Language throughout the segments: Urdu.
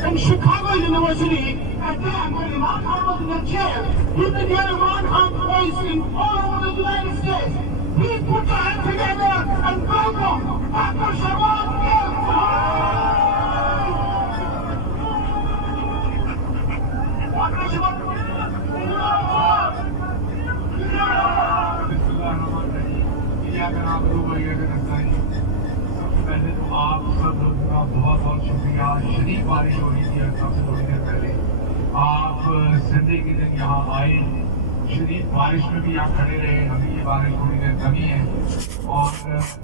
in Chicago University, and then when Imam Khan was in the chair, you could hear Imam Khan voicing all over the United States. Please put your hands together and welcome Dr. Shahbaz پہلے تو آپ سب لوگوں کا بہت بہت شکریہ. شدید بارش ہو رہی تھی اب سے تھوڑی دیر پہلے. آپ سنڈے کے دن یہاں آئے, شدید بارش میں بھی آپ کھڑے رہے. ابھی یہ بارش تھوڑی دیر کمی ہے اور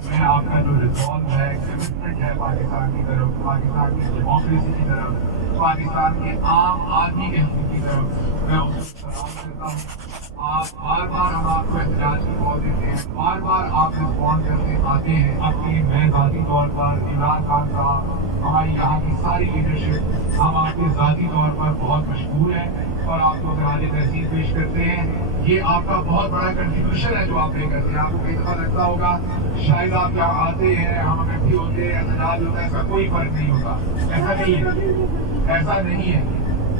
میں آپ کا جو ریزالو ہے, کمٹمنٹ ہے پاکستان کی طرف, پاکستان کی ڈیموکریسی کی طرف, پاکستان کے عام آدمی کے حقوق کی طرف, میں اس کو سلام کرتا ہوں. آپ بار بار ہم آپ کو احتجاج کی کال دیتے ہیں, بار بار آپ رسپونڈ کرتے آتے ہیں. آپ کی میں ذاتی طور پر عمران خان صاحب, ہماری یہاں کی ساری لیڈرشپ, ہم آپ کے ذاتی طور پر بہت مشہور ہیں اور آپ کو خراج تحسین پیش کرتے ہیں. یہ آپ کا بہت بڑا کنٹریبیوشن ہے جو آپ پے کرتے ہیں. آپ کو کئی دفعہ لگتا ہوگا شاید آپ یہاں آتے ہیں, ہم اکٹھے ہوتے ہیں, احتجاج ہوتا ہے, اس کا کوئی فرق نہیں ہوتا. ایسا نہیں ہے, ایسا نہیں ہے.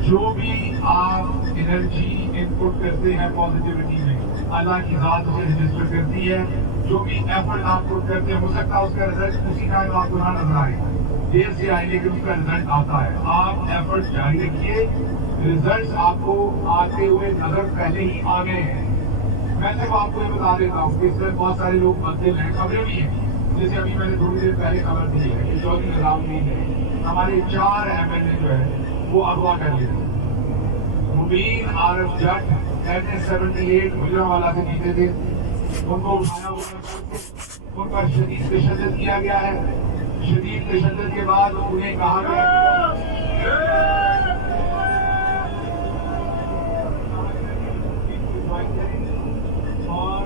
جو بھی آپ انرجی انپٹ کرتے ہیں پازیٹیوٹی میں, اللہ کی ذات اسے رجسٹر کرتی ہے. جو بھی ایفرٹ آپ پٹ کرتے ہیں, ہو سکتا ہے اس کا رزلٹ اسی ٹائم آپ کو نہ نظر آئے, دیر سے آئے, لیکن اس کا رزلٹ آتا ہے. آپ ایفرٹ جاری رکھیے, ریزلٹس آپ کو آتے ہوئے نظر پہلے ہی آ گئے ہیں. میں صرف آپ کو یہ بتا دیتا ہوں کہ اس میں بہت سارے لوگ بدل ہیں, خبریں بھی ہیں. جیسے ابھی میں نے تھوڑی دیر پہلے خبر دی ہے کہ چودھری نظام الدین نے ہمارے 4 MLA جو ہے وہ اغوا کر لیے تھے. مبین عارف جٹ MS78 گجرانوالہ سے جیتے تھے, ان کو اٹھایا ہوا, ان پر شدید تشدد کیا گیا ہے. شدید تشدد کے بعد انہیں کہا گیا اور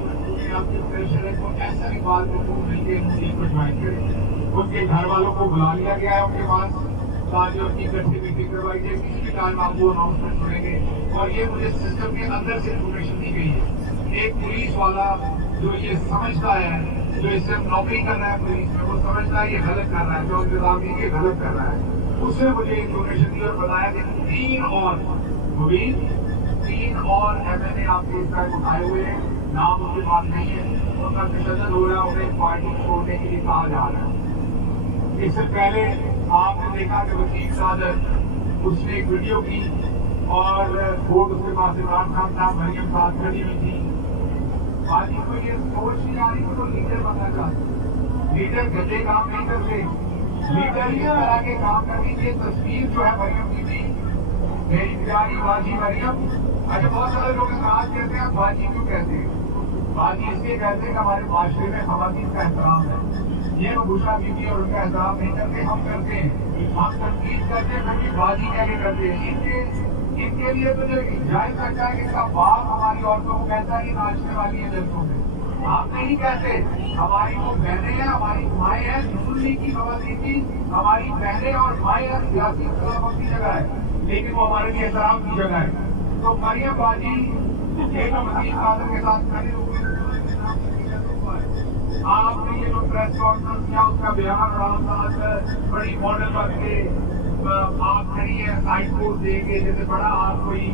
آپ کے پریشر ہے تو ایسا بھی بات کو نہیں کہ کو جوائن کریں. ان کے گھر والوں کو بلا لیا گیا ہے ان کے پاس تاکہ ان کی اکٹھی میٹنگ کروائی جائے. کسی بھی ٹائم آپ وہ اناؤنسمنٹ سنیں گے. اور یہ مجھے سسٹم کے اندر سے انفارمیشن دی گئی ہے. ایک پولیس والا جو یہ سمجھتا ہے, جو اس سے نوکری کر رہا ہے پولیس میں, وہ سمجھتا ہے یہ غلط کر رہا ہے, جو انتظامی یہ غلط کر رہا ہے, اس نے مجھے انفارمیشن دی اور بتایا کہ 3 اور MLA آپ کے اس طرح اٹھائے ہوئے ہیں. نام اس کے پاس نہیں ہے, ان کا تشدد ہو رہا ہے, انہیں پارٹی چھوڑنے کے لیے کہا جا رہا ہے. اس سے پہلے آپ نے دیکھا کہ وسیم صادق, اس نے ایک ویڈیو کی اور ووٹ اس کے پاس عمران خان صاحب, مریم صاحب کھڑی ہوئی تھی. باقی کو یہ سوچ نہیں آ رہی کہ وہ لیڈر بننا چاہتے. لیڈر گندے کام نہیں کرتے, لیڈر اس طرح کے کام کرنے کی تصویر جو ہے مریم کی تھی, میری پیاری باجی مریم. اچھا, بہت سارے لوگ اعتراض کرتے ہیں باجی کیوں کہتے ہیں. باجی اس لیے کہتے ہیں کہ ہمارے معاشرے میں خواتین کا احترام ہے. یہ بھوشا بیوی اور ان کا احترام نہیں کرتے, ہم کرتے ہیں. ہم تنقید کرتے ہیں کبھی باجی کہہ کے کرتے ہیں. ان کے لیے تو جائز سکتا ہے کہ اس کا باپ ہماری عورتوں کو کہتا ہے یہ ناچنے والی ہے جلسوں میں. آپ نہیں کہتے. ہماری وہ بہنیں ہیں, ہماری مائیں ہیں, نون لیگ کی خواتین کی ہماری بہنیں اور مائیں ہیں. سیاسی اختلاف اپنی جگہ ہے, لیکن وہ ہمارے لیے احترام کی جگہ ہے. تو مریم باجی یہ جو وسیم صادق کے ساتھ کھڑے ہوئے, آپ نے یہ جو پریس کانفرنس کیا, اس کا بیان اور بڑی ماڈل بن کے آپ کھڑی ہے سائڈ پورٹ دے کے, جیسے بڑا آپ کوئی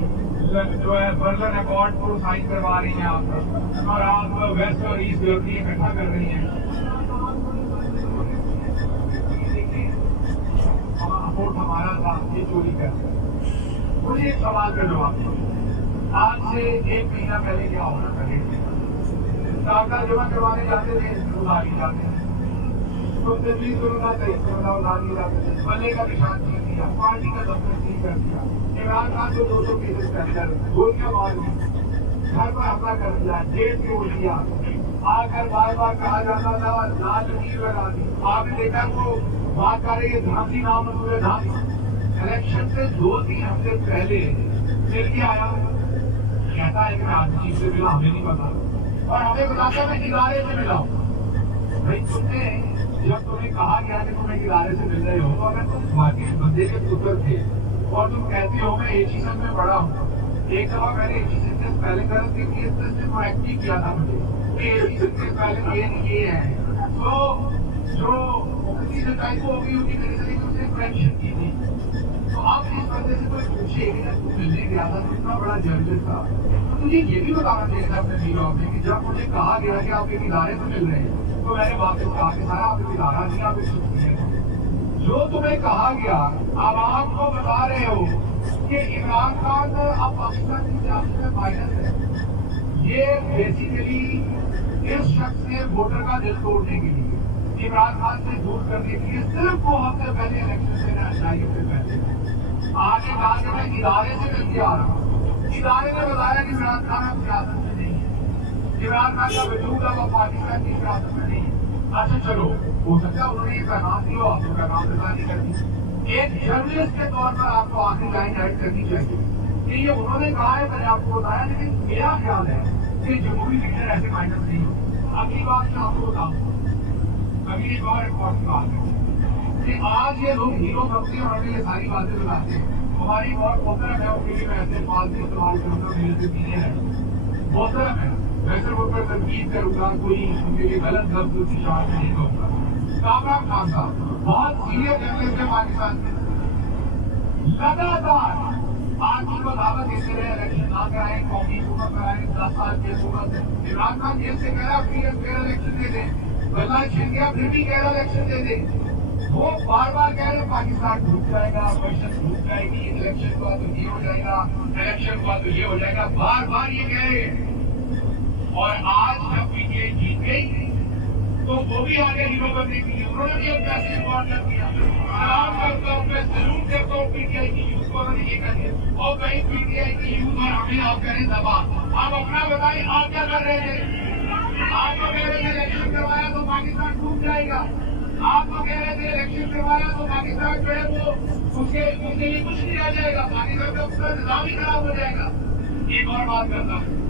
جو ہے برلن اکارڈ کو سائن کروا رہی ہیں آپ, اور آپ ویسٹ اور ایسٹ یورپی اکٹھا کر رہی ہیں. ووٹ ہمارا تھا, یہ چوری کر. مجھے ایک سوال کا جواب دو, آج سے 1 مہینہ پہلے کیا ہونا تھا؟ کاغذ جمع کروانے جاتے تھے, ادھاری جاتے تھے, تو تجویز کرنا صحیح کرنا ادھاری جاتے تھے. بلے کا نشان چھین دیا, پارٹی کا دفتر سیل کر دیا, عمران خان کو 200 کیسز کے اندر گولیاں مار دی, گھر پر حملہ کر دیا, جیل توڑ دیا. آ کر بار بار کہا جاتا تھا لاج وکیل لگا دی. آپ نے دیکھا وہ بات کر رہی ہے دھانسی نام ہے دھانسی. الیکشن سے 2-3 ہفتے پہلے مل کے آیا, کہتا ہے کہ میں آج چیز سے ملا, ہمیں نہیں پتا, اور ہمیں بتاتا میں ادارے سے ملا ہوں. بھائی تم نے جب تمہیں کہا گیا کہ تم ایک ادارے سے مل رہے ہو, تو اگر تم واقعی بندے کے پتر تھے اور تم کہتے ہو میں ایک چیز میں پڑھا ہوں, ایک دفعہ میں نے ایک چیز پہلے کر کے کیس نے ایکٹیو کیا تھا مجھے کہ ایک چیز پہلے یہ ہے, تو جو ٹائپ ہو گئی ہوگی میرے سے اس نے فرینڈشپ کی تھی. تو آپ اس بندے سے کوئی پوچھے کہ جب تو ملنے گیا تھا تو اتنا بڑا جرنلسٹ تھا تو مجھے یہ بھی بتانا چاہیے تھا اپنے ویڈیو میں کہ جب مجھے کہا گیا کہ آپ ایک ادارے سے مل رہے ہیں تو میں نے واپس کہا کہ سارا آپ ایک ادارہ نہیں آپ ایک جو تمہیں کہا گیا اب آپ کو بتا رہے ہو کہ عمران خان اب پاکستان کی سیاست میں مائنس ہے. یہ بیسیکلی اس شخص نے ووٹر کا دل توڑنے کے لیے عمران خان سے دور کرنے کے لیے صرف 2 ہفتے پہلے الیکشن سے پہلے آگے کہا کہ میں ادارے سے مل کے آ رہا ہوں. ادارے نے بتایا کہ عمران خان اب سیاست میں نہیں ہے, عمران خان کا وجود اب پاکستان کی سیاست میں نہیں ہے. اچھا چلو ہو سکتا ہے انہوں نے یہ پیغام دیا آپ کو پیغام رسانی کرنی. ایک جرنلسٹ کے طور پر آپ کو آخری لائن ایڈ کرنی چاہیے کہ یہ انہوں نے کہا ہے, میں نے آپ کو بتایا, لیکن میرا خیال ہے کہ جمہوری لیڈر ایسے مائنس نہیں ہو. اگلی بات میں آپ کو بتاؤں, ابھی ایک اور امپورٹنٹ بات ہے کہ آج یہ لوگ ہیرو بنتے ہیں اور ہمیں یہ ساری باتیں بتاتے ہیں. ہماری بہت محترم ہے, ان کے لیے میں ایسے بات بھی استعمال کروں گا, میرے سے پیچھے ہے محترم ہے, میں صرف ان پر تنقید کروں گا, کوئی ان کے لیے غلط لفظ کی شاعر نہیں کہوں گا. کامران خان صاحب بہت سینئر جرنلسٹ ہے پاکستان کے, لگاتار آرمی کو دعوت دیتے رہے الیکشن نہ کرائیں, قومی حکومت کرائیں, 10 سال کی حکومت. عمران خان جیل سے کہہ رہا فری اینڈ فیئر الیکشن دے دیں, بلّہ چھن گیا پھر بھی کہہ رہا الیکشن دے دیں. وہ بار بار کہہ رہے پاکستان ڈوب جائے گا, کوشچن ڈوب جائے گی, الیکشن ہوا تو یہ ہو جائے گا, الیکشن ہوا تو یہ ہو جائے گا, بار بار یہ کہہ رہے ہیں. اور آج جب پی ٹی آئی جیت گئی تو وہ بھی آگے ہیرو بننے کے لیے انہوں نے بھی ایک میسج فارورڈ کیا. سلام کرتا ہوں, میں سلوٹ کرتا ہوں پی ٹی آئی کی یوتھ کو, انہوں نے یہ کر دیا. اور کہیں پی ٹی آئی کی یوتھ اور ہمیں آپ کریں دبا. آپ اپنا بتائیں آپ کیا کر رہے تھے؟ آپ تو کہہ رہے تھے الیکشن کروایا تو پاکستان ڈوب جائے گا, آپ تو کہہ رہے تھے الیکشن کروایا تو پاکستان جو ہے وہ اس کے لیے کچھ نہیں رہ جائے گا, پاکستان کا پورا نظام ہی خراب ہو جائے گا. ایک اور بات کرتا ہوں,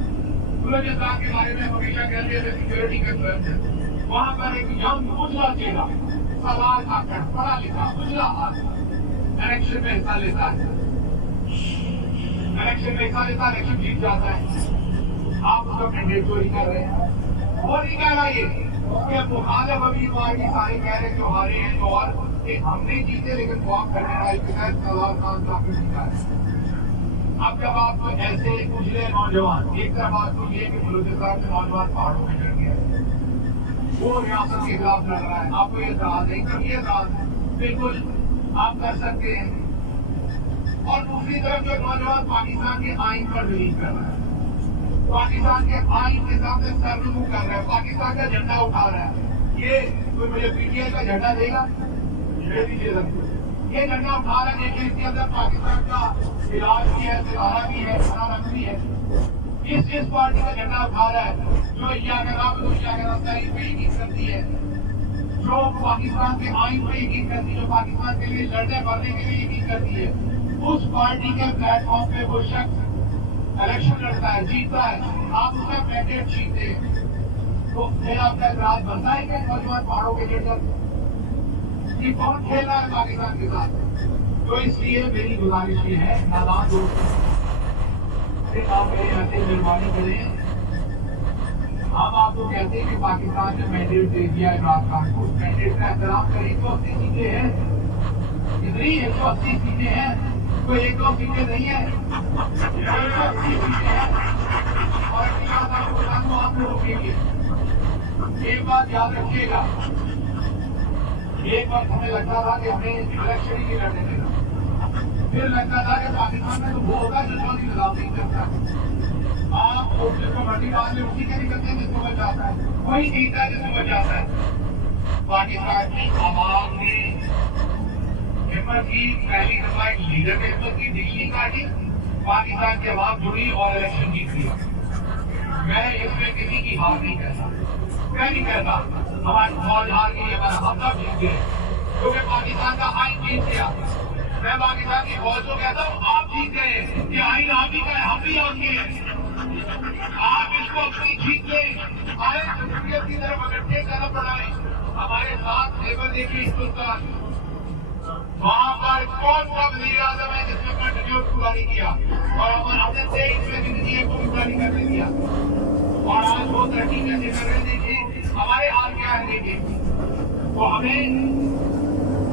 بلوچستان کے بارے میں ہمیشہ کہتے تھے سیکورٹی کنسرن ہے. وہاں پر ایک ینگ اجلا چہرہ, سوال آکر, پڑھا لکھا, اجلا الیکشن میں حصہ لیتا ہے, الیکشن جیت جاتا ہے. آپ اس کا کینڈیڈیٹ چوری کر رہے ہیں. وہ نہیں کہہ رہا یہ کہ مخالف ابھی پارٹی سارے کہہ رہے جو ہارے ہیں تو, اور کہ ہم نے جیتے لیکن واک کرنے والی کے تحت سوال خان کا جیتا ہے. اب جب آپ کو ایسے اجلے نوجوان, ایک طرف آپ کو یہ کہ بلوچستان کے نوجوان پہاڑوں میں چڑھ گیا, وہ ریاست کے خلاف لڑ رہا ہے, آپ کو یہ اعتراض ہے, یہ اعتراض بالکل آپ کر سکتے ہیں. اور دوسری طرف جو نوجوان پاکستان کے آئین پر دلیل کر رہا ہے, پاکستان کے آئین کے سامنے سر رکو کر رہا ہے, پاکستان کا جھنڈا اٹھا رہا ہے, یہ کوئی مجھے پی ٹی آئی کا جھنڈا دے گا؟ یہ جھنڈا اٹھا رہا ہے, دیکھیے اس کے اندر پاکستان کا علاج بھی ہے, ستارہ بھی ہے, رنگ بھی ہے. اس پارٹی کا جھنڈا اٹھا رہا ہے جو یا کا پہ یقین کرتی ہے, جو پاکستان کے آئین پہ یقین کرتی ہے, جو پاکستان کے لیے لڑنے مرنے کے لیے یقین کرتی ہے. اس پارٹی کے پلیٹ فارم پہ وہ شخص الیکشن لڑتا ہے, جیتتا ہے, آپ اس کا مینڈیٹ چھینتے ہیں, تو پھر آپ کا اعتراض بنتا ہے کہ نوجوان پہاڑوں کے لیڈر یہ کون کھیل رہا ہے پاکستان کے ساتھ. تو اس لیے میری گزارش یہ ہے, نادان دوست آپ میرے ایسے مہربانی کریں, ہم آپ کو کہتے ہیں کہ پاکستان نے مینڈیٹ دے دیا عمران خان کو, اس مینڈیٹ کا احترام کریں. 180 سیٹیں ہیں, اتنی 180 سیٹیں ہیں, کوئی 1-2 سیٹیں نہیں ہے, 180 سیٹیں ہیں. اور آپ کو روکیں گے. ایک بات یاد رکھیے گا, ایک وقت ہمیں لگتا تھا کہ ہمیں الیکشن ہی لڑنے دینا, پھر لگتا تھا کہ پاکستان میں تو وہ ہوگا جو چودھری نظام نہیں کرتا. آپ جس کو مرضی بات میں اسی کے نکلتے ہیں جس کو بچ جاتا ہے, وہی جیتا ہے جس کو بچ جاتا ہے. پاکستان کی عوام نے ہمت کی, پہلی دفعہ ایک لیڈر نے ہمت کی, دلی کاٹی, پاکستان کی عوام جڑی اور الیکشن جیت لیا. میں اس میں کسی کی ہار نہیں کہتا, میں نہیں کہتا ہماری فوج ہار گئی, ہمارا ہم سب جیت گئے کیونکہ پاکستان کا آئین جیت گیا. میں پاکستان کی فوج کو کہتا ہوں آپ جیت گئے, یہ آئین آپ ہی کا ہے, ہم بھی آپ کے ہیں. آپ اس کو اپنی جیت لیں, ہمارے جمہوریت کی طرف اکٹھے قدم بڑھائیں. ہمارے ساتھ لیبر دیکھیے ہندوستان, وہاں پر کون سا وزیر اعظم ہے جس نے اپنا ٹینیور پورا نہیں کیا, اور ہم نے 23 میں زندگی کو بھی پورا نہیں کرنے دیا. اور آج وہ ترقی کیسے کر رہے دیکھیے, ہمارے حال کیا ہے دیکھیے. تو ہمیں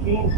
3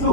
2,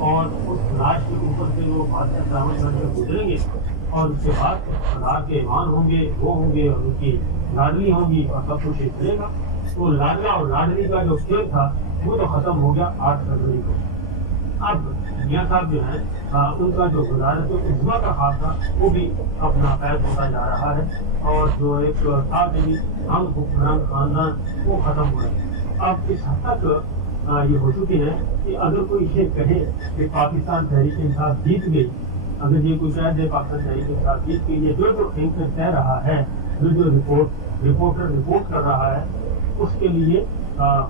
اور اس لاش کے اوپر سے وہ بادشاہ سلامت کر کے گزریں گے اور اس کے بعد خدا کے ایمان ہوں گے، وہ ہوں گے اور ان کی لاڈلی ہوں گی اور سب کچھ چلے گا. تو لاڈلا اور لاڈلی کا جو کھیل تھا وہ تو ختم ہو گیا 8 فروری کو. اب میاں صاحب جو ہیں ان کا جو گزارش عظما کا خواب تھا وہ بھی اب ناپید ہوتا جا رہا ہے اور جو ایک تھا کہ ہم حکمران خاندان وہ ختم ہو رہے ہیں. اب اس حد تک یہ ہو چکی ہے کہ اگر کوئی یہ کہے کہ پاکستان تحریک انصاف جیت گئی، اگر یہ کوئی کہہ دے پاکستان تحریک انصاف جیت گئی، یہ جو اینکر کہہ رہا ہے، جو رپورٹر رپورٹ کر رہا ہے، اس کے لیے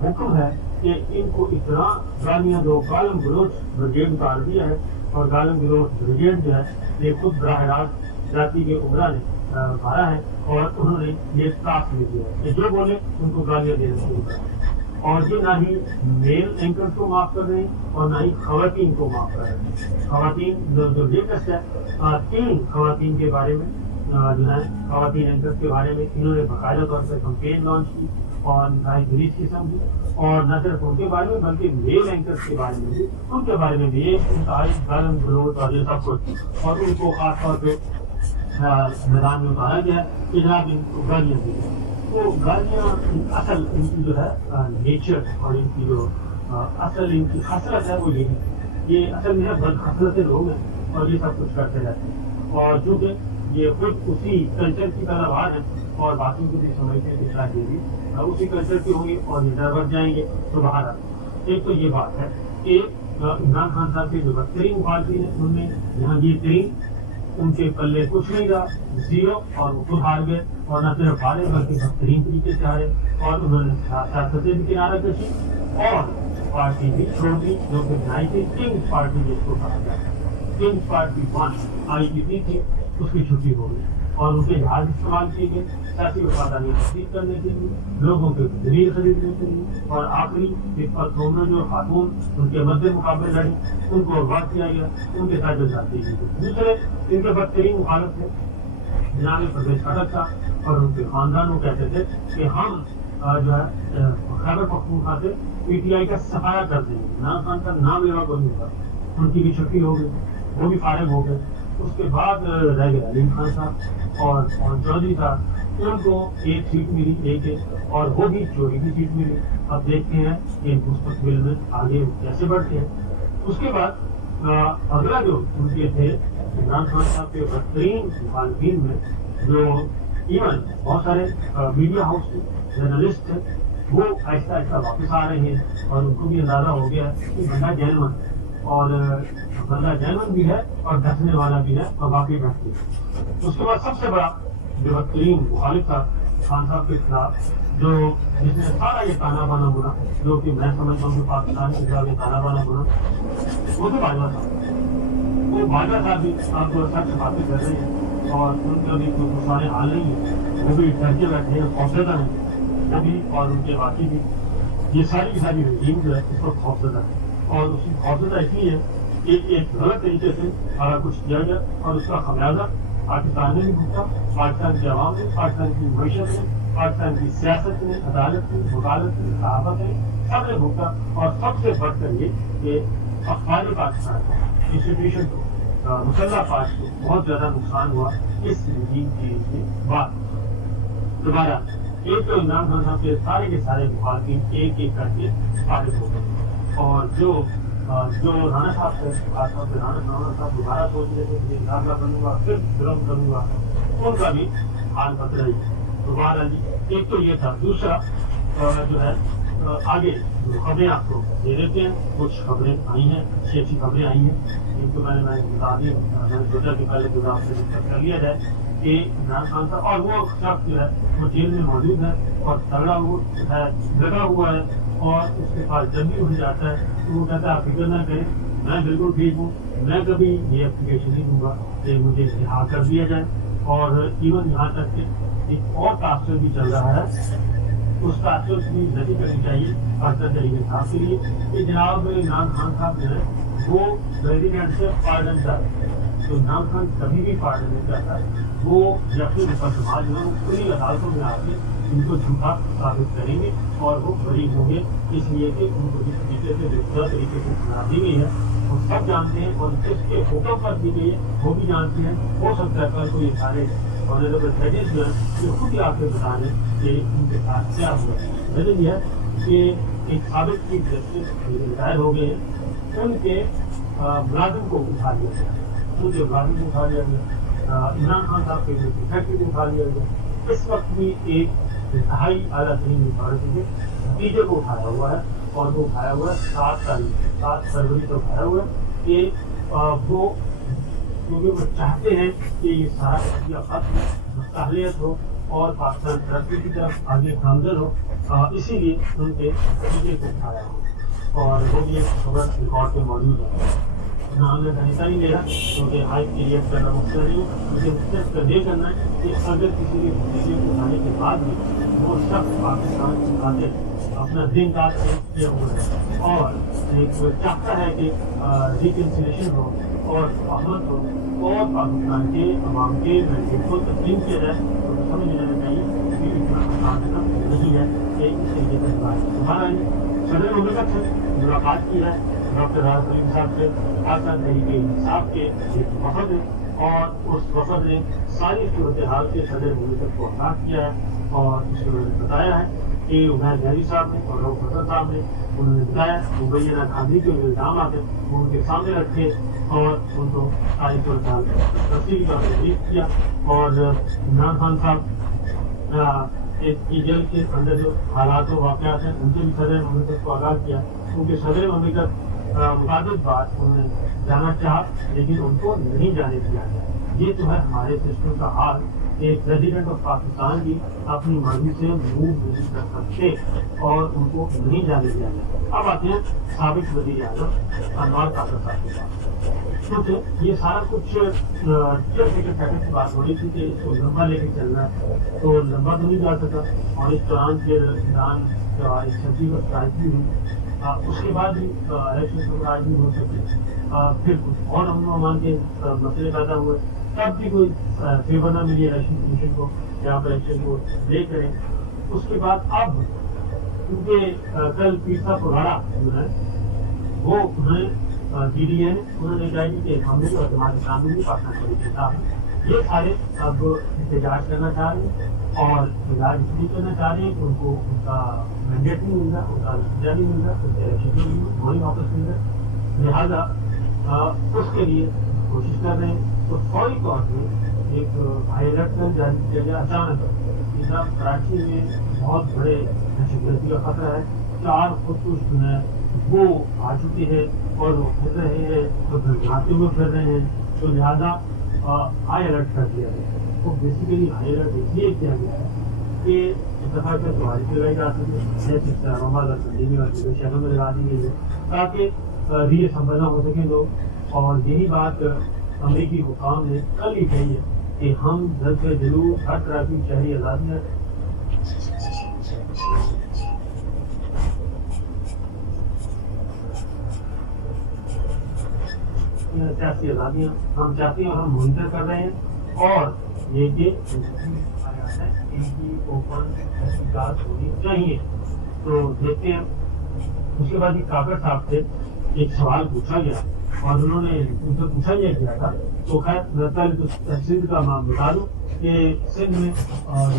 حکم ہے کہ ان کو اتنا گالیاں دو. گالم گلوچ بریگیڈ اتار دیا ہے اور گالم گلوچ بریگیڈ جو ہے یہ خود براہ راست جاتی کے عمرہ نے مارا ہے اور انہوں نے یہ ٹاسک لے دیا ہے کہ جو بولے ان کو گالیاں دینا شروع کر. اور یہ نہ ہی میل اینکر کو معاف کر رہے ہیں اور نہ ہی خواتین کو معاف کر رہے ہیں. خواتین جو لیٹسٹ ہے 3 خواتین کے بارے میں جو ہے خواتین اینکر کے بارے میں انہوں نے باقاعدہ طور پر کمپین لانچ کی اور انتہائی جدید قسم کی. اور نہ صرف ان کے بارے میں بلکہ میل اینکرس کے بارے میں بھی، ان کے بارے میں بھی یہ انتہائی گالم گلوچ اور یہ سب کچھ، اور ان کو خاص طور پہ میدان میں اتارا گیا کہ جناب ان کو گالیاں دی گئی. تو گالیاں اصل ان کی جو ہے نیچر اور ان کی جو اصل ان کی خصلت ہے وہ یہ اصل میں بد خصلت لوگ ہیں اور یہ سب کچھ کرتے رہتے ہیں. اور چونکہ یہ خود اسی کلچر کی طرح ہے اور باقی کو بھی سمجھتے ہیں کہ شاید یہ بھی اسی کلچر کی ہوں گے اور یہ ڈر بچ جائیں گے. تو باہر ایک تو یہ بات ہے کہ عمران خان صاحب کے جو بدترین مخالفین ہیں ان میں جہانگیر ترین، ان کے پلے کچھ نہیں رہا، 0، اور وہ خود ہار گئے اور نہ صرف ہارے بلکہ بدترین طریقے سے ہارے اور انہوں نے سیاست بھی کنارہ کشی اور پارٹی بھی چھوڑ دی جو کہ بنائی تھی کنگز پارٹی جس کو کہا جاتا ہے. کنگز پارٹی 1 IPP تھی، اس کی چھٹی ہو گئی اور ان کے جہاز استعمال کیے گئے سیاسی وفاداری تحقیق کرنے کے لیے، لوگوں کے زمین خریدنے کے لیے. اور آخری جو خاتون ان کے مد مقابلے لڑی ان کو اغوا کیا گیا، ان کے ساتھ جاتی گئی. دوسرے ان کے بدترین مخالف تھے جناب پرویز خٹک تھا اور ان کے خاندان وہ کہتے تھے کہ ہم جو ہے خیبر پختونخوا سے PTI کا سفارہ کر دیں گے. عمران خان کا نام لیوا کوئی نہیں ہوگا. ان کی بھی چھٹی ہو گئی، وہ بھی فارغ ہو گئے. اس کے بعد رہ گئے علیم خان صاحب اور چودھری صاحب، ان کو ایک سیٹ ملی، ایک اور وہ بھی چوری کی سیٹ ملی. اب دیکھتے ہیں کہ مستقبل میں آگے کیسے بڑھتے ہیں. اس کے بعد اگلا جو ان کے تھے عمران خان صاحب کے بدترین مخالفین میں جو ایون بہت سارے میڈیا ہاؤس کے جرنلسٹ تھے وہ آہستہ آہستہ واپس آ رہے ہیں اور ان کو بھی اندازہ ہو گیا کہ بندہ جینون اور بندہ جینون بھی ہے اور ڈھسنے والا بھی ہے اور باقی ڈھستے ہیں. اس کے بعد سب سے بڑا جو بدترین مخالف تھا خان صاحب کے خلاف جو جس نے سارا یہ تانا بانا بنا، جو کہ میں سمجھتا ہوں کہ پاکستان کے خلاف یہ تانا بانا بنا، وہ تو باجوہ صاحب. وہ باجوہ صاحب بھی آپ کو سچ باتیں کر رہے ہیں اور ان کا بھی کوئی سارے حال نہیں ہے، وہ بھی ڈر کے بیٹھے ہیں، خوفزدہ ہیں وہ بھی اور ان کے باقی بھی. یہ ساری کی ساری رجیم جو ہے اس کو خوفزدہ ہے اور اس کی خوفزدہ اس لیے کہ ایک غلط طریقے سے سارا کچھ کیا گیا اور اس کا خمیازہ پاکستان نے بھی بھگتا، پاکستان کی عوام نے، پاکستان کی معیشت نے، پاکستان کی سیاست نے، عدالت نے، وکالت نے، صحافت نے، سب نے بھگتا. اور سب سے بڑھ کر یہ کہ اخبار پاکستان انسٹیٹیوشن کو، مسلح فاج کو بہت زیادہ نقصان ہوا اس رجیم کے بعد. دوبارہ ایک تو عمران خان صاحب کے سارے مخالفین ایک ایک کر کے فارغ ہو گئے اور جو رانا صاحب سے خاص طور پہ رانا صاحب دوبارہ سوچ رہے تھے کہ داخلہ بنوں گا پھر فلم کروں گا، ان کا بھی حال بدلا ہی. دوبارہ ایک تو یہ تھا. دوسرا جو ہے آگے خبریں آپ کو دے دیتے ہیں. کچھ خبریں آئی ہیں، اچھی خبریں آئی ہیں. ان کو میں نے بتا دی، میں نے سوچا کہ پہلے جو آپ سے ڈسکس کر لیا جائے کہ عمران خان صاحب اور وہ شخص جو ہے وہ جیل میں موجود ہے اور تگڑا ہے، لگا ہوا ہے اور اس کے پاس جب بھی ہو جاتا ہے تو وہ کہتا ہے آپ فکر نہ کریں، میں بالکل ٹھیک ہوں، میں کبھی یہ اپلیکیشن نہیں دوں گا کہ مجھے رہا کر دیا جائے. اور ایون یہاں تک کہ ایک اور تاثر بھی چل رہا ہے، اس تاثر کی نظر کرنی چاہیے پاکستان تحریک انصاف کے لیے کہ جناب عمران خان صاحب جو ہے وہ پریزیڈنٹ سے پارڈن چاہتے ہیں. تو عمران خان کبھی بھی پارڈن نہیں چاہتا، وہ اپنے مقدمات جو ہے پوری عدالتوں میں آ کے ان کو جھوٹا ثابت کریں گے اور وہ بری ہوں گے، اس لیے کہ ان کو جس طریقے سے بہتر طریقے سے سنا دی گئی ہے وہ سب جانتے ہیں اور جس کے حکم پر دی گئی ہے وہ بھی جانتے ہیں. ہو سکتا ہے کل کو یہ سارے آنریبل ججز جو ہیں یہ خود ہی آپ کے بتا دیں کہ ان کے ساتھ کیا ہوا ہے. وجہ یہ ہے کہ ایک سابق چیف جسٹس ریٹائر ہو گئے ہیں, ان کے ملازم کو اٹھا لیا گیا, ان کے ملازم کو اٹھا لیا گیا, عمران خان صاحب کے سیکرٹری کو اٹھا لیا گیا. اس وقت بھی ایک انتہائی اعلیٰ ترین اتھارٹی کے نتیجے کو اٹھایا ہوا ہے, اور وہ اٹھایا ہوا ہے 7 فروری کو اٹھایا ہوا ہے کہ وہ کیونکہ وہ چاہتے ہیں کہ یہ سارا قضیہ ختم مستحلیت ہو اور پاکستان ترقی کی طرف آگے گامزن ہو, اسی لیے ان کے نتیجے کو اٹھایا ہو. اور وہ بھی ایک خبر ریکارڈ پہ موجود ہے. ہم نے ایسا نہیں لے رہا کیونکہ ہائی پیریڈ کرنا مسئلہ نہیں ہو, مجھے صرف یہ کرنا ہے کہ اگر کسی بھی نتیجے کو اٹھانے کے بعد بھی وہ شخص پاکستان کی خاطر اپنا دن رات کیا ہوا ہے اور ایک چاہتا ہے کہ ریکنسیلیشن ہو اور محمد ہو اور پاکستان کے عوام کے مینڈیٹ کو تسلیم کیا جائے, تو سمجھ لینا چاہیے کہ اتنا آسان نہیں ہے کہ اس طریقے سے بات. ہمارا صدر مملکت سے ملاقات کی ہے ڈاکٹر راحت علیم صاحب سے, پاکستان تحریک انصاف کے ایک وفد ہے, اور اس وفد نے ساری صورتحال سے صدر مملکت کو آگاہ کیا ہے اور اس کو بتایا ہے کہ عمیر جہری صاحب نے اور رؤف حسن صاحب نے انہوں نے بتایا مبینہ دھاندلی کے جو الزامات ہیں وہ ان کے سامنے رکھے اور ان کو ساری صورتحال تفصیلی طور پر بریف کیا. اور عمران خان صاحب کی جیل کے اندر جو حالات و واقعات ہیں ان سے بھی صدر مملکت کو آگاہ کیا, کیونکہ صدر مملکت متعدد بات انہوں نے جانا چاہا لیکن ان کو نہیں جانے دیا گیا. یہ تو ہے ہمارے سسٹم کا حال کہ پریزیڈنٹ آف پاکستان بھی اپنی مرضی سے موو نہیں کر سکتے اور ان کو نہیں جانے دیا گیا. اب آتے ہیں سابق وزیر اعظم انوار طاقت صاحب کے پاس. کیونکہ یہ سارا کچھ سیکرٹ کی بات ہو رہی تھی کہ اس کو لمبا لے کے چلنا ہے, تو لمبا تو نہیں جا سکا اور اس دوران کے دوران ایک سبزی کا اسٹرائک بھی ہوئی. اس کے بعد بھی الیکشن کا آج نہیں ہو سکتے, پھر کچھ اور امن و امان کے مسئلے پیدا ہوئے, تب بھی کوئی فیور نہ ملی الیکشن کمیشن کو کہ آپ الیکشن کو لے کریں. اس کے بعد اب کیونکہ کل پیر صاحب پراڑا جو ہے وہ انہوں نے ڈی ڈی اے نے انہوں نے کہا کہ ہم نے جو اعتماد اسلامی بھی پاکستان طریقے صاحب یہ سارے اب احتجاج کرنا چاہ رہے ہیں, اور احتجاج اس لیے کرنا چاہ رہے ہیں کہ ان کو ان کا مینڈیٹ نہیں مل رہا, ان کا نتیجہ نہیں مل رہا, ان کے الیکشن میں وہی واپس مل رہا, لہٰذا اس کے لیے کوشش کر رہے ہیں. تو فوری طور پہ ایک ہائی الرٹ جاری کیا گیا اچانک. کراچی میں بہت بڑے دہشت گردی کا خطرہ ہے, 4 خودکش جو ہیں وہ آ چکے ہیں اور وہ پھر رہے ہیں تو گھراتے ہوئے پھر رہے ہیں, تو لہٰذا ہائی الرٹ کر دیا گیا. تو بیسیکلی ہائی الرٹ اس لیے کیا گیا ہے کہ اتفاق سے تمہاری لگائی جا سکے, جیسے اسلام آباد اور چنڈی اور دوسرے شہروں میں لگا دی گئی ہے تاکہ ری سنبھلنا ہو سکے لوگ. اور یہی بات امریکی حکام نے کل ہی کہی ہے کہ ہم جلد سے جلوس ہر طرح کی شہری آزادیاں سیاسی آزادیاں ہم چاہتے ہیں اور ہم منتظر کر رہے ہیں, اور یہ کہ اوپن تحقیقات ہونی چاہیے. تو دیکھتے ہیں. اس کے بعد یہ کاکڑ صاحب سے ایک سوال پوچھا گیا اور انہوں نے ان سے پوچھا یہ کیا تھا, تو خیر میں پہلے تو سندھ کا نام بتا دوں کہ سندھ میں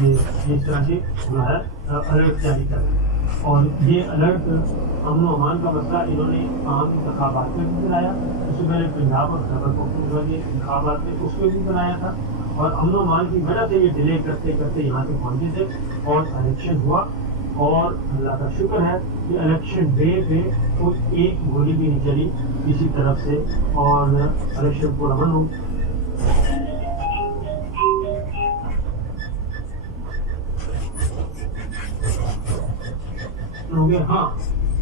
یہ اس طرح سے جو ہے الرٹ جاری کر رہے ہیں, اور یہ الرٹ امن و امان کا مسئلہ انہوں نے عام انتخابات میں بھی بنایا. اس سے پہلے پنجاب اور خیبر پختونخوا کے انتخابات میں اس میں بھی بنایا تھا, اور امن و امان کی وجہ سے یہ ڈیلے کرتے کرتے یہاں سے پہنچے تھے اور الیکشن ہوا. اور اللہ کا شکر ہے کہ الیکشن ڈے پہ کوئی ایک گولی بھی نہیں چلی کسی طرف سے, اور الیکشن پر امن ہو. ہاں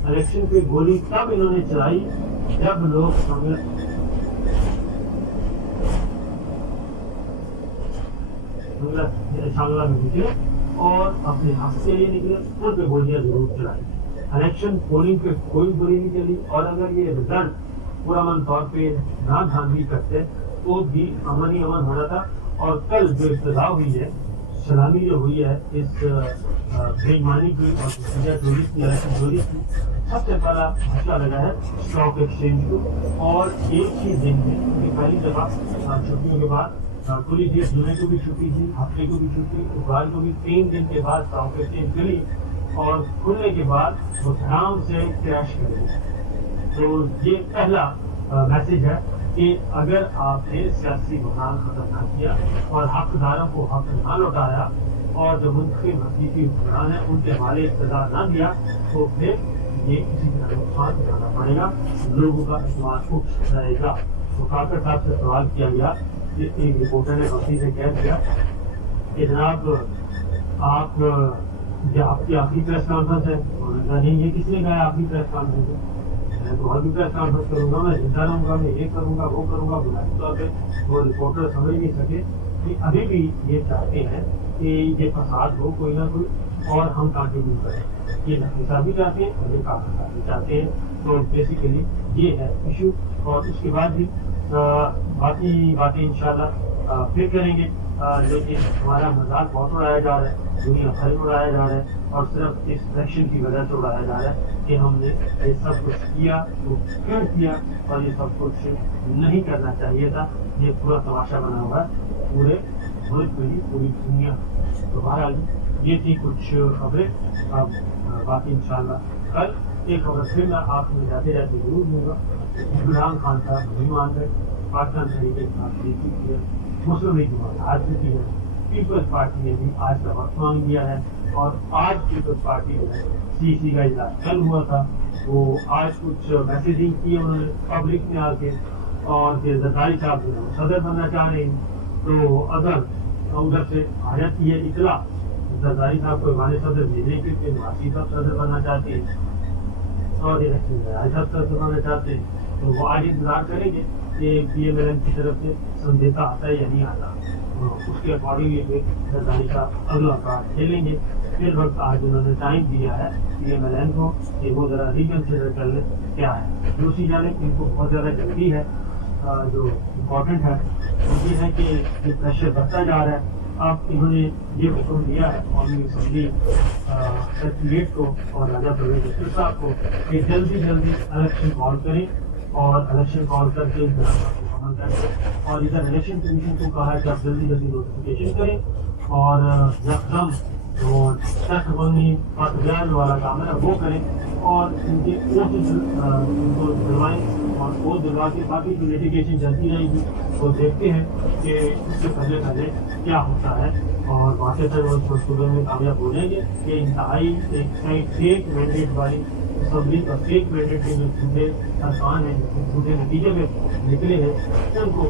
الیکشن پہ گولی تب انہوں نے چلائی جب لوگ شانگلہ میں نکلے اور اپنے حق کے لیے نکلے, ان پہ گولیاں ضرور چلائی. الیکشن پولنگ پہ کوئی گولی نہیں چلی, اور اگر یہ رزلٹ پرامن طور پہ نہ دھاندلی کرتے تو بھی امن ہی امن ہونا تھا. اور کل جو ابتدا ہوئی ہے, سلامی جو ہوئی ہے اس بے ایمانی کی اور ٹورسٹ کی الیکشن چوری کی, سب سے پہلا مسئلہ لگا ہے اسٹاک ایکسچینج کو، اور ایک ہی دن میں پہلی دفعہ چھٹیوں کے بعد کھلی تھی، جمعے کو بھی چھٹی تھی، ہفتے کو بھی چھٹی، اتوار کو بھی 3 دن کے بعد اسٹاک ایکسچینج کھلی، اور کھلنے کے بعد وہ دھڑام سے کریش کر گئی۔ تو یہ پہلا میسج ہے کہ اگر آپ نے سیاسی بحران ختم نہ کیا اور حقداروں کو حق نہ لوٹایا اور جو منتخب حقیقی حکمران ہیں ان کے حوالے اقتدار نہ دیا، تو پھر یہ کسی طرح نقصان اٹھانا پڑے گا، لوگوں کا اعتماد اٹھ جائے گا۔ تو کاکڑ صاحب سے سوال کیا گیا کہ ایک رپورٹر نے وقتی سے کہہ دیا کہ جناب آپ کی آخری پریس کانفرنس ہے؟ انہوں نے کہا نہیں، یہ کس نے کہا آخری پریس کانفرنس ہے؟ میں تو اور بھی پریس کانفرنس کروں گا، میں زندہ رہوں گا، میں یہ کروں گا وہ کروں گا۔ بنیادی طور پہ وہ رپورٹر سمجھ نہیں سکے کہ ابھی بھی یہ چاہتے ہیں کہ یہ فساد ہو کوئی نہ کوئی اور ہم کنٹینیو کریں، یہ نفیسہ بھی چاہتے ہیں اور یہ کافی بھی چاہتے ہیں۔ تو بیسیکلی یہ ہے ایشو، اور اس کے بعد بھی باقی باتیں انشاءاللہ پھر کریں گے، لیکن ہمارا مذاق بہت اڑایا جا رہا ہے، دنیا بھر میں اڑایا جا رہا ہے، اور صرف اس الیکشن کی وجہ سے اڑایا جا رہا ہے کہ ہم نے یہ سب کچھ کیا، وہ کیوں کیا، اور یہ سب کچھ نہیں کرنا چاہیے تھا۔ یہ پورا تماشا بنا ہوا ہے پورے ملک میں ہی، پوری دنیا۔ تو بہرحال یہ تھی کچھ خبریں، اب باقی انشاءاللہ کل ایک خبر پھر میں آپ میں جاتے جاتے ضرور دوں گا۔ عمران خان صاحب نہیں مان گئے، پاکستان تحریک انصاف کی ہے، مسلم لیگ جماعت کی ہے، پیپلز پارٹی نے بھی آج کا وقت مانگ لیا ہے، اور آج پیپلز پارٹی میں CC کا اجلاس کل ہوا تھا، وہ آج کچھ میسیجنگ کی انہوں نے پبلک میں آ کے، اور کہ زرداری صاحب جو ہے صدر بننا چاہ رہے ہیں۔ تو اگر ادھر سے آ جاتی ہے اطلاع زرداری صاحب کو ایوان صدر دینے کے کہ نواز صاحب صدر بننا چاہتے ہیں اور صاحب صدر بننا چاہتے ہیں، تو وہ آج انتظار کریں گے کہ PMLN کی طرف سے سمجھوتا آتا ہے یا نہیں آتا، اس کے اکارڈنگلی زرداری صاحب اگلا کارڈ کھیلیں گے۔ پھر وقت آج انہوں نے ٹائم دیا ہے PMLN کو کہ وہ ذرا ریکنسیڈر کر لیں کیا ہے۔ دوسری جانب ان کو بہت زیادہ جلدی ہے، جو امپورٹنٹ ہے وہ یہ ہے کہ یہ پریشر بڑھتا جا رہا ہے۔ اب انہوں نے یہ حکم دیا ہے قومی اسمبلی سیکریٹریٹ کو اور راجہ پرویز مستر صاحب کو کہ جلدی الیکشن کال کریں، اور الیکشن کال کر کے انتخابات کو عمل کریں، اور ادھر الیکشن کمیشن کو کہا ہے کہ آپ جلدی نوٹیفیکیشن کریں، اور یکدم جو ٹیکس بندی پاتجان والا کام ہے وہ کریں، اور ان کے ان کو دلوائیں، اور وہ دلوا کے باقی جو لیٹیگیشن چلتی رہے گی وہ دیکھتے ہیں کہ اس سے پہلے کیا ہوتا ہے، اور واقعی وہ منصوبے میں کامیاب ہو جائیں گے کہ انتہائی ایک مینڈیٹ والی اسمبلی اور ایک مینڈیٹ کے جو جھوٹے ارکان ہیں، جھوٹے نتیجے میں نکلے ہیں، ان کو